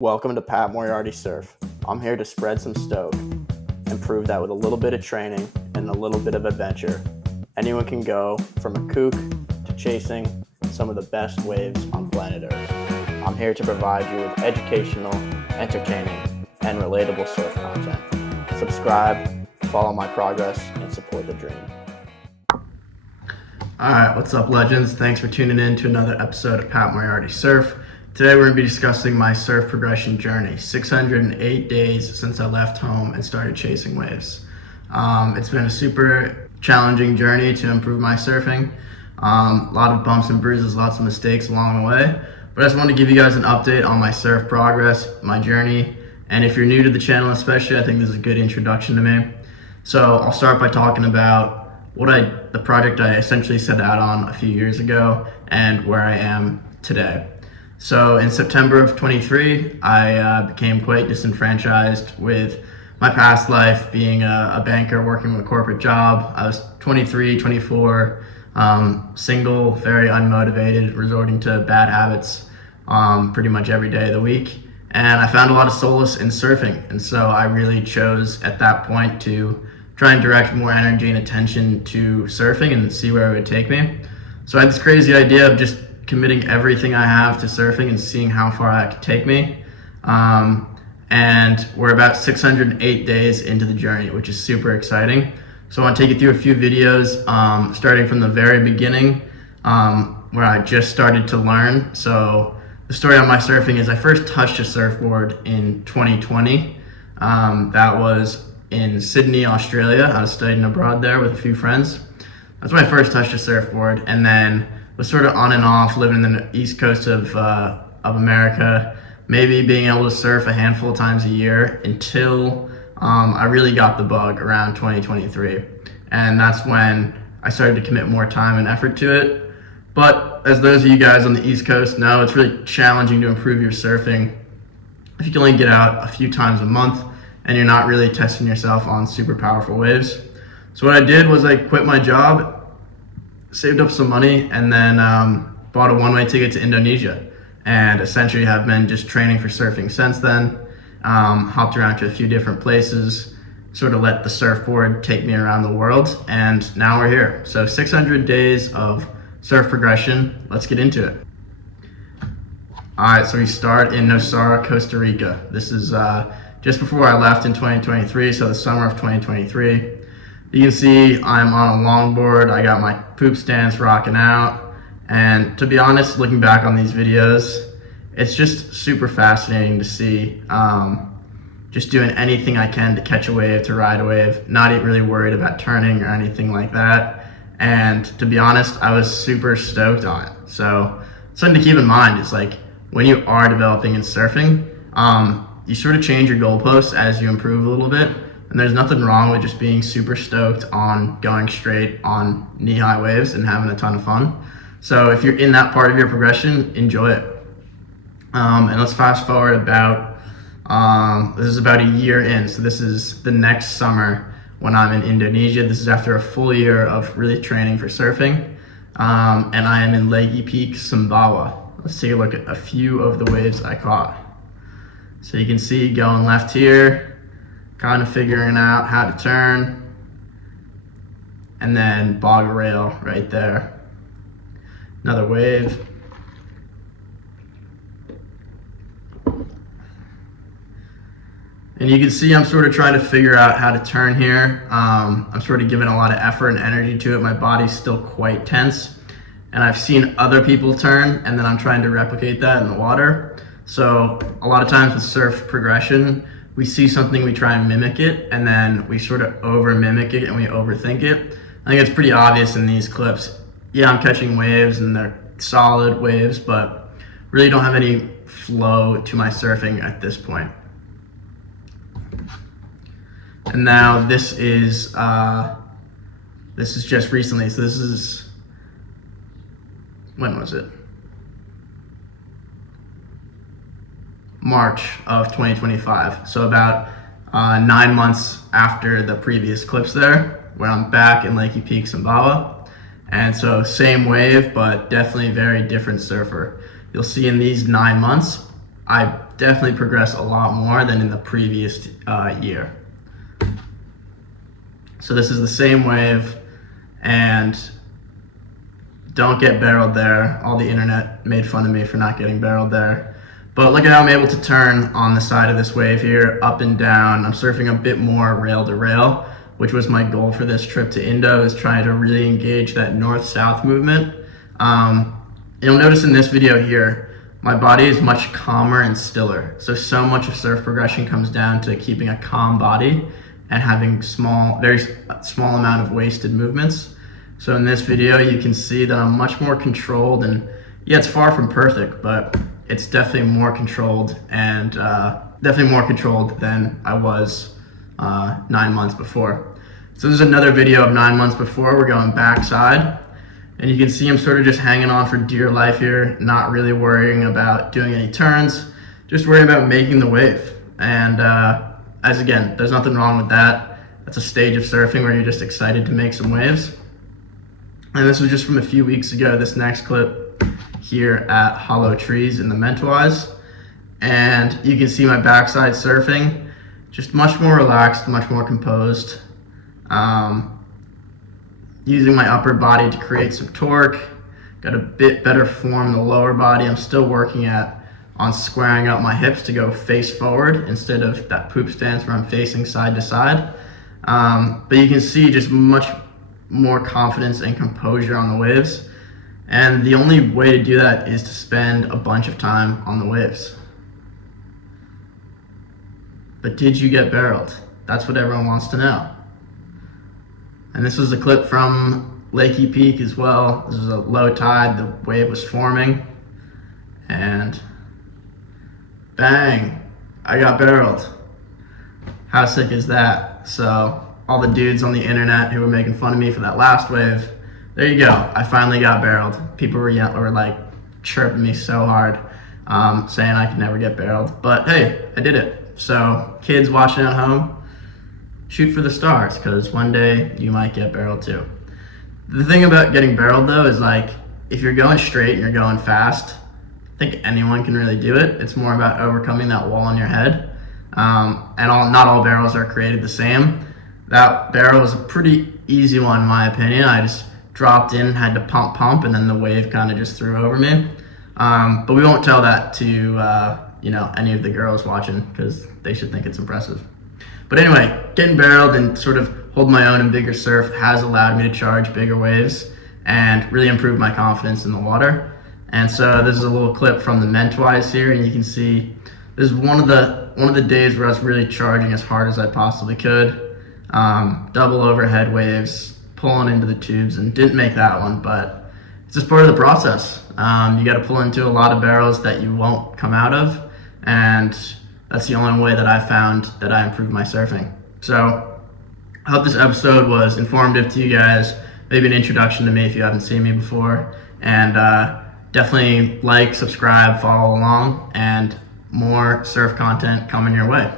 Welcome to Pat Moriarty Surf. I'm here to spread some stoke and prove that with a little bit of training and a little bit of adventure, anyone can go from a kook to chasing some of the best waves on planet Earth. I'm here to provide you with educational, entertaining, and relatable surf content. Subscribe, follow my progress, and support the dream. Alright, what's up, legends? Thanks for tuning in to another episode of Pat Moriarty Surf. Today we're going to be discussing my surf progression journey. 608 days since I left home and started chasing waves. It's been a super challenging journey to improve my surfing. A lot of bumps and bruises, lots of mistakes along the way. But I just wanted to give you guys an update on my surf progress, my journey. And if you're new to the channel especially, I think this is a good introduction to me. So I'll start by talking about the project I essentially set out on a few years ago and where I am today. So in September of 23, I became quite disenfranchised with my past life, being a banker working with a corporate job. I was 23, 24, single, very unmotivated, resorting to bad habits pretty much every day of the week. And I found a lot of solace in surfing. And so I really chose at that point to try and direct more energy and attention to surfing and see where it would take me. So I had this crazy idea of just committing everything I have to surfing and seeing how far that could take me. And we're about 608 days into the journey, which is super exciting. So I want to take you through a few videos, starting from the very beginning, where I just started to learn. So the story on my surfing is I first touched a surfboard in 2020. That was in Sydney, Australia. I was studying abroad there with a few friends. That's when I first touched a surfboard, and then was sort of on and off, living in the east coast of America, maybe being able to surf a handful of times a year until I really got the bug around 2023. And that's when I started to commit more time and effort to it. But as those of you guys on the east coast know, it's really challenging to improve your surfing if you can only get out a few times a month and you're not really testing yourself on super powerful waves. So what I did was I quit my job, saved up some money, and then bought a one-way ticket to Indonesia, and essentially have been just training for surfing since then. Hopped around to a few different places, sort of let the surfboard take me around the world, and now we're here. So 600 days of surf progression. Let's get into it. All right, so we start in Nosara, Costa Rica. This is just before I left in 2023, so the summer of 2023. You can see I'm on a longboard. I got my poop stance rocking out. And to be honest, looking back on these videos, it's just super fascinating to see. Just doing anything I can to catch a wave, to ride a wave, not even really worried about turning or anything like that. And to be honest, I was super stoked on it. So something to keep in mind is like when you are developing in surfing, you sort of change your goalposts as you improve a little bit. And there's nothing wrong with just being super stoked on going straight on knee-high waves and having a ton of fun. So if you're in that part of your progression, enjoy it. And let's fast forward about, this is about a year in. So this is the next summer when I'm in Indonesia. This is after a full year of really training for surfing. And I am in Lakey Peak, Sumbawa. Let's take a look at a few of the waves I caught. So you can see going left here, kind of figuring out how to turn, and then bog rail right there. Another wave. And you can see I'm sort of trying to figure out how to turn here. I'm sort of giving a lot of effort and energy to it. My body's still quite tense, and I've seen other people turn, and then I'm trying to replicate that in the water. So a lot of times with surf progression, we see something, we try and mimic it, and then we sort of over-mimic it and we overthink it. I think it's pretty obvious in these clips. Yeah, I'm catching waves and they're solid waves, but really don't have any flow to my surfing at this point. And now this is just recently. So this is, when was it? March of 2025, so about 9 months after the previous clips there, where I'm back in Lakey Peak, Sumbawa. And so same wave, but definitely very different surfer. You'll see in these 9 months, I definitely progressed a lot more than in the previous year. So this is the same wave, and don't get barreled there. All the internet made fun of me for not getting barreled there. But look at how I'm able to turn on the side of this wave here, up and down. I'm surfing a bit more rail to rail, which was my goal for this trip to Indo, is trying to really engage that north-south movement. You'll notice in this video here, my body is much calmer and stiller. So much of surf progression comes down to keeping a calm body and having very small amount of wasted movements. So in this video, you can see that I'm much more controlled, and yeah, it's far from perfect, but it's definitely more controlled, and definitely more controlled than I was 9 months before. So this is another video of 9 months before. We're going backside, and you can see I'm sort of just hanging on for dear life here, not really worrying about doing any turns, just worrying about making the wave. And as again, there's nothing wrong with that. That's a stage of surfing where you're just excited to make some waves. And this was just from a few weeks ago, this next clip here at Hollow Trees in the Mentwise. And you can see my backside surfing, just much more relaxed, much more composed. Using my upper body to create some torque, got a bit better form in the lower body. I'm still working on squaring up my hips to go face forward instead of that poop stance where I'm facing side to side. But you can see just much more confidence and composure on the waves. And the only way to do that is to spend a bunch of time on the waves. But did you get barreled? That's what everyone wants to know. And this was a clip from Lakey Peak as well. This was a low tide, the wave was forming, and bang, I got barreled. How sick is that? So all the dudes on the internet who were making fun of me for that last wave, there you go. I finally got barreled. People were like chirping me so hard, saying I could never get barreled. But hey, I did it. So kids watching at home, shoot for the stars, because one day you might get barreled too. The thing about getting barreled though is, like, if you're going straight and you're going fast, I think anyone can really do it. It's more about overcoming that wall in your head. Not all barrels are created the same. That barrel was a pretty easy one in my opinion. I just dropped in, had to pump, and then the wave kind of just threw over me. But we won't tell that to any of the girls watching, because they should think it's impressive. But anyway, getting barreled and sort of holding my own in bigger surf has allowed me to charge bigger waves and really improve my confidence in the water. And so this is a little clip from the Mentwise here, and you can see this is one of the days where I was really charging as hard as I possibly could. Double overhead waves, pulling into the tubes, and didn't make that one, but it's just part of the process. You got to pull into a lot of barrels that you won't come out of, and that's the only way that I found that I improved my surfing. So I hope this episode was informative to you guys, maybe an introduction to me if you haven't seen me before, and definitely like, subscribe, follow along, and more surf content coming your way.